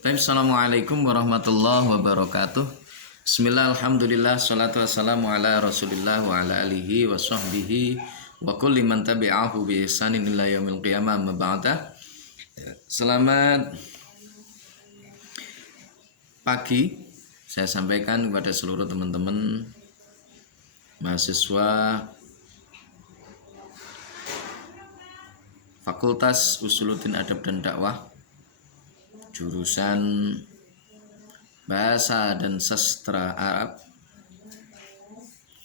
Assalamualaikum warahmatullahi wabarakatuh. Bismillah, alhamdulillah, salatu wassalamu ala rasulillah wa ala alihi wa sahbihi wa kulli man tabi'ahu bi ihsanin ila yaumil qiyamah amma ba'da. Selamat pagi saya sampaikan kepada seluruh teman-teman mahasiswa Fakultas Usuluddin Adab dan Dakwah jurusan Bahasa dan Sastra Arab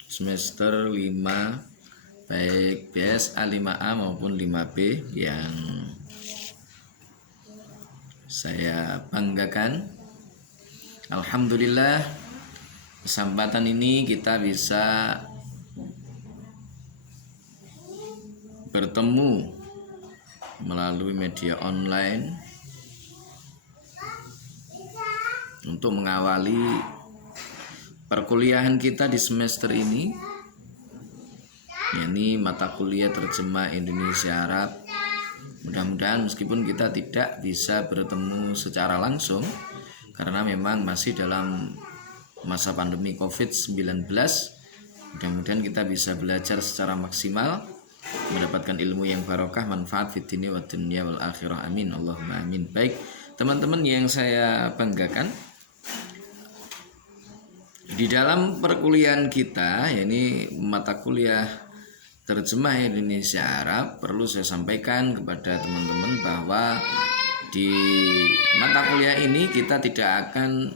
semester 5 baik BSA 5A maupun 5B yang saya banggakan. Alhamdulillah, kesempatan ini kita bisa bertemu melalui media online untuk mengawali perkuliahan kita di semester ini, yakni mata kuliah terjemah Indonesia Arab. Mudah-mudahan meskipun kita tidak bisa bertemu secara langsung karena memang masih dalam masa pandemi COVID-19, mudah-mudahan kita bisa belajar secara maksimal, mendapatkan ilmu yang barokah, manfaat fid dini wa dunya wal akhirah. Amin Allahumma amin. Baik, teman-teman yang saya banggakan, di dalam perkuliahan kita, yakni mata kuliah terjemah Indonesia Arab, perlu saya sampaikan kepada teman-teman bahwa di mata kuliah ini kita tidak akan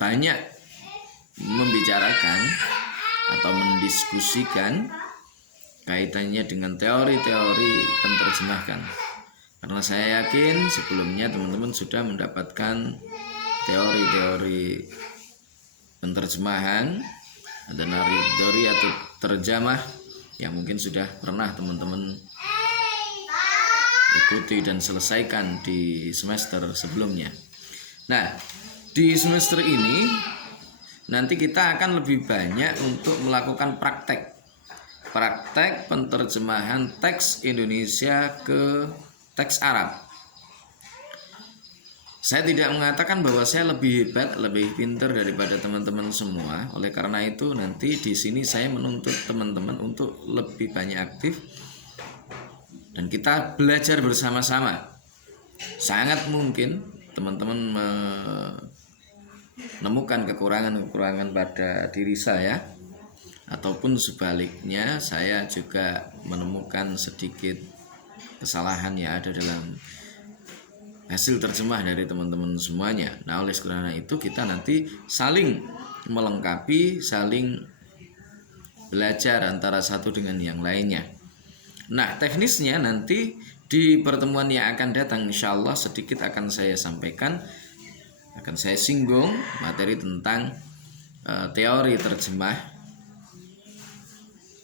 banyak membicarakan atau mendiskusikan kaitannya dengan teori-teori penerjemahkan, karena saya yakin sebelumnya teman-teman sudah mendapatkan teori-teori penerjemahan dan teori atau terjemah yang mungkin sudah pernah teman-teman ikuti dan selesaikan di semester sebelumnya. Nah, di semester ini nanti kita akan lebih banyak untuk melakukan praktek penerjemahan teks Indonesia ke teks Arab. Saya tidak mengatakan bahwa saya lebih hebat, lebih pintar daripada teman-teman semua. Oleh karena itu nanti di sini saya menuntut teman-teman untuk lebih banyak aktif dan kita belajar bersama-sama. Sangat mungkin teman-teman menemukan kekurangan-kekurangan pada diri saya, ataupun sebaliknya saya juga menemukan sedikit kesalahan yang ada dalam hasil terjemah dari teman-teman semuanya. Nah, oleh karena itu kita nanti saling melengkapi, saling belajar antara satu dengan yang lainnya. Nah, teknisnya nanti di pertemuan yang akan datang insya Allah sedikit akan saya sampaikan, akan saya singgung materi tentang teori terjemah.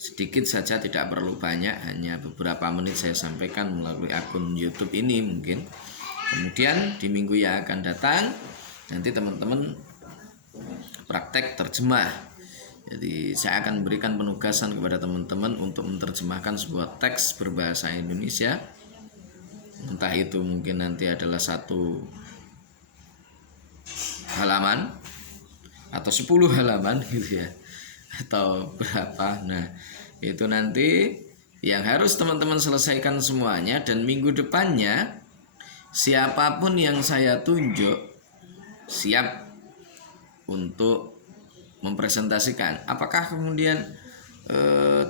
Sedikit saja, tidak perlu banyak, hanya beberapa menit saya sampaikan melalui akun YouTube ini mungkin. Kemudian di minggu yang akan datang nanti teman-teman praktek terjemah. Jadi saya akan berikan penugasan kepada teman-teman untuk menerjemahkan sebuah teks berbahasa Indonesia. Entah itu mungkin nanti adalah 1 halaman atau 10 halaman gitu ya, atau berapa. Nah, itu nanti yang harus teman-teman selesaikan semuanya, dan minggu depannya siapapun yang saya tunjuk siap untuk mempresentasikan. Apakah kemudian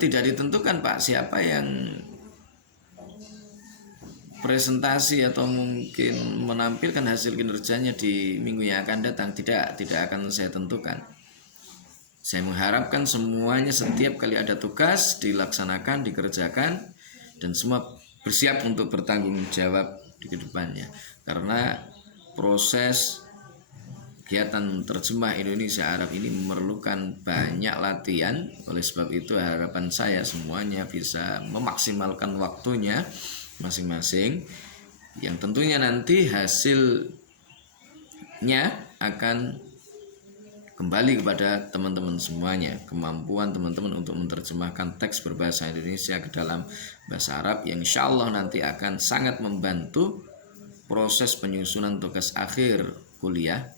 tidak ditentukan Pak siapa yang presentasi atau mungkin menampilkan hasil kinerjanya di minggu yang akan datang? Tidak akan saya tentukan. Saya mengharapkan semuanya setiap kali ada tugas dilaksanakan, dikerjakan, dan semua bersiap untuk bertanggung jawab di kedepannya, karena proses kegiatan terjemah Indonesia Arab ini memerlukan banyak latihan. Oleh sebab itu harapan saya semuanya bisa memaksimalkan waktunya masing-masing, yang tentunya nanti hasilnya akan kembali kepada teman-teman semuanya. Kemampuan teman-teman untuk menerjemahkan teks berbahasa Indonesia ke dalam bahasa Arab yang insya Allah nanti akan sangat membantu proses penyusunan tugas akhir kuliah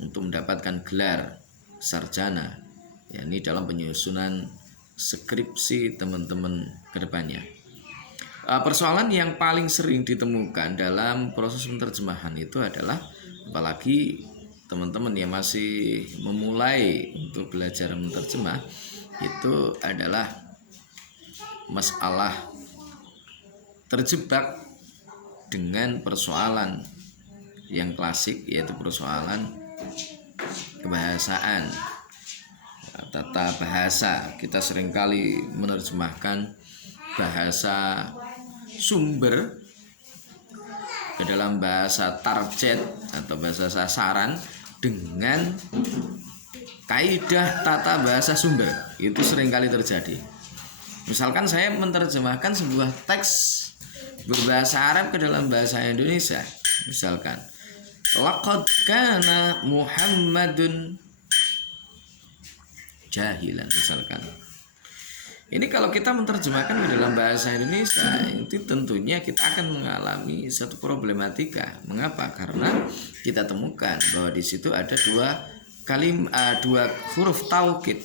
untuk mendapatkan gelar sarjana, yakni dalam penyusunan skripsi teman-teman ke depannya. Persoalan yang paling sering ditemukan dalam proses penerjemahan itu adalah, apalagi teman-teman yang masih memulai untuk belajar menerjemah, itu adalah masalah terjebak dengan persoalan yang klasik, yaitu persoalan kebahasaan, tata bahasa. Kita seringkali menerjemahkan bahasa sumber ke dalam bahasa target atau bahasa sasaran dengan kaidah tata bahasa sumber. Itu seringkali terjadi. Misalkan saya menerjemahkan sebuah teks berbahasa Arab ke dalam bahasa Indonesia, misalkan laqad kana Muhammadun jahilan, misalkan. Ini kalau kita menerjemahkan ke dalam bahasa Indonesia, itu tentunya kita akan mengalami satu problematika. Mengapa? Karena kita temukan bahwa di situ ada dua huruf taukid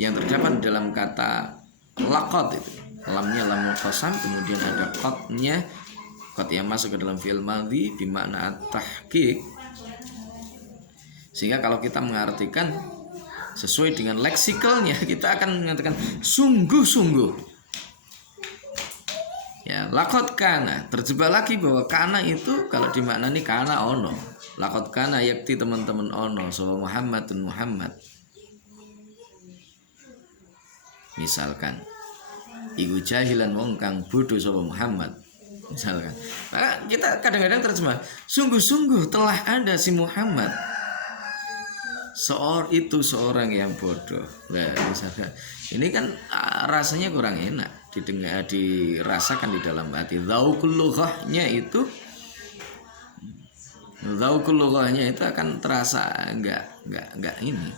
yang terdapat dalam kata laqad itu. Lamnya lam qasam, kemudian ada qadnya, qad yang masuk ke dalam fi'il madhi bermakna at-tahqiq. Sehingga kalau kita mengartikan sesuai dengan leksikalnya, kita akan mengatakan sungguh-sungguh. Ya, laqad kana, terjebak lagi bahwa kana itu kalau dimaknani kana ono. Laqad kana yakti teman-teman ono so Muhammadun Muhammad. Misalkan iku jahilan wong kang bodoh sapa Muhammad, misalkan. Maka kita kadang-kadang terjemah sungguh-sungguh telah ada si Muhammad, seorang yang bodoh. Nah, misalkan ini kan rasanya kurang enak didengar, dirasakan di dalam hati. Dzauqul lughahnya itu akan terasa enggak ini.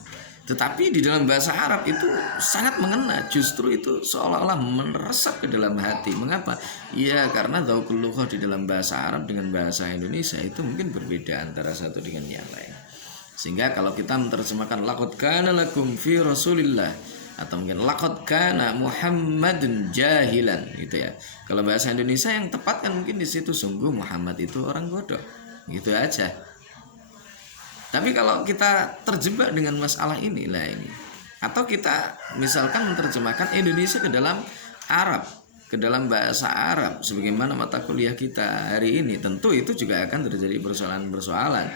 Tetapi di dalam bahasa Arab itu sangat mengena, justru itu seolah-olah meresap ke dalam hati. Mengapa? Ya karena dzauqul lughah di dalam bahasa Arab dengan bahasa Indonesia itu mungkin berbeda antara satu dengan yang lain. Sehingga kalau kita menerjemahkan laqad kana lakum fi Rasulillah, atau mungkin laqad kana Muhammadun jahilan, gitu ya. Kalau bahasa Indonesia yang tepat kan mungkin di situ sungguh Muhammad itu orang bodoh. Gitu aja. Tapi kalau kita terjebak dengan masalah inilah ini, atau kita misalkan menerjemahkan Indonesia ke dalam Arab, ke dalam bahasa Arab, sebagaimana mata kuliah kita hari ini, tentu itu juga akan terjadi persoalan-persoalan.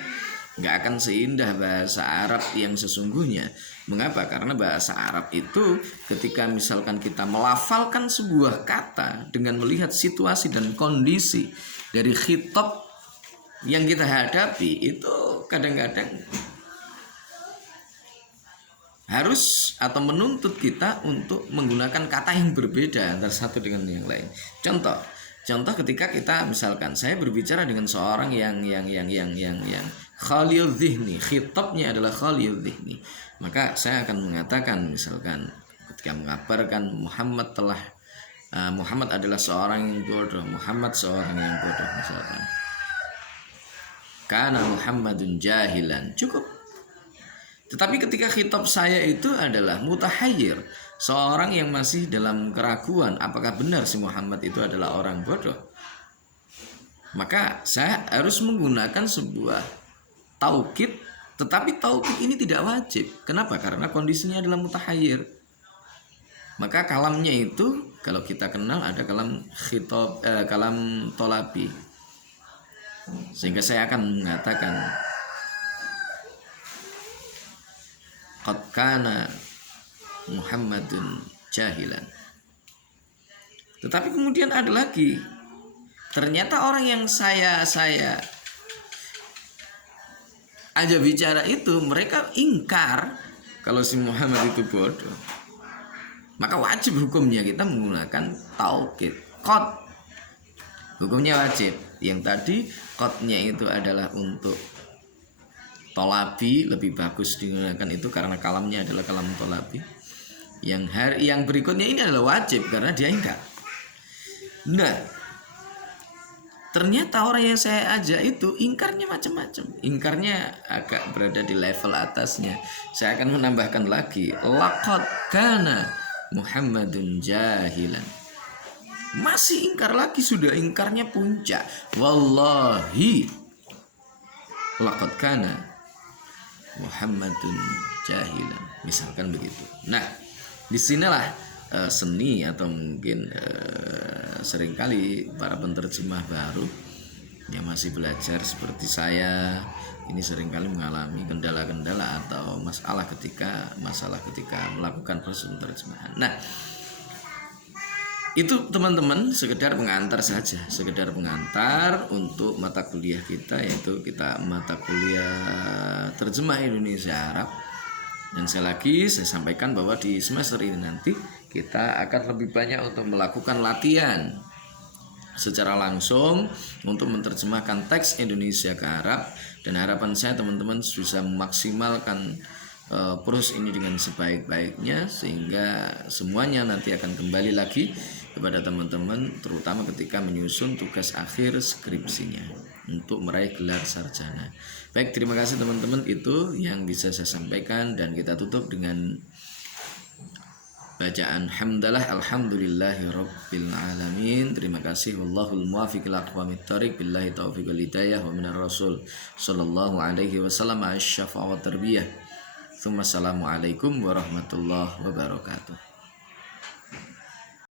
Nggak akan seindah bahasa Arab yang sesungguhnya. Mengapa? Karena bahasa Arab itu ketika misalkan kita melafalkan sebuah kata dengan melihat situasi dan kondisi dari khitab yang kita hadapi, itu kadang-kadang harus atau menuntut kita untuk menggunakan kata yang berbeda antara satu dengan yang lain. Contoh ketika kita misalkan saya berbicara dengan seorang yang khaliyul dhihni, khitabnya adalah khaliyul dhihni, maka saya akan mengatakan misalkan ketika mengabarkan Muhammad adalah seorang yang bodoh, Muhammad seorang yang bodoh, misalkan kana Muhammadun jahilan, cukup. Tetapi ketika khitab saya itu adalah mutahayyir, seorang yang masih dalam keraguan apakah benar si Muhammad itu adalah orang bodoh, maka saya harus menggunakan sebuah taukid. Tetapi taukid ini tidak wajib. Kenapa? Karena kondisinya adalah mutahayyir. Maka kalamnya itu kalau kita kenal ada kalam khitab, kalam tolabi. Sehingga saya akan mengatakan qad kana Muhammadun jahilan. Tetapi kemudian ada lagi, ternyata orang yang saya ajak bicara itu mereka ingkar kalau si Muhammad itu bodoh. Maka wajib hukumnya kita menggunakan taukid. Qad hukumnya wajib. Yang tadi qadnya itu adalah untuk tolabi, lebih bagus digunakan itu karena kalamnya adalah kalam tolabi. Yang berikutnya ini adalah wajib karena dia ingkar. Nah, Ternyata orang yang saya ajak itu ingkarnya macam-macam. Ingkarnya agak berada di level atasnya. Saya akan menambahkan lagi, laqad kana Muhammadun jahilan. Masih ingkar lagi, sudah ingkarnya puncak. Wallahi laqad kana Muhammadun jahilan. Misalkan begitu. Nah, disinilah seni atau mungkin seringkali para penerjemah baru yang masih belajar seperti saya ini seringkali mengalami kendala-kendala atau masalah ketika melakukan proses penerjemahan. Nah, itu teman-teman sekedar pengantar saja, sekedar pengantar untuk mata kuliah kita, yaitu kita mata kuliah terjemah Indonesia Arab. Dan saya sampaikan bahwa di semester ini nanti kita akan lebih banyak untuk melakukan latihan secara langsung untuk menerjemahkan teks Indonesia ke Arab, dan harapan saya teman-teman bisa memaksimalkan proses ini dengan sebaik-baiknya sehingga semuanya nanti akan kembali lagi kepada teman-teman, terutama ketika menyusun tugas akhir skripsinya untuk meraih gelar sarjana. Baik, terima kasih teman-teman, itu yang bisa saya sampaikan, dan kita tutup dengan bacaan hamdalah alhamdulillahi rabbil alamin. Terima kasih, wallahul muwaffiq ila aqwamit thoriq, billahi taufiq wal hidayah, wa minar rasul sallallahu alaihi wasallam asy-syafa'a wa tarbiyah. Assalamualaikum warahmatullahi wabarakatuh.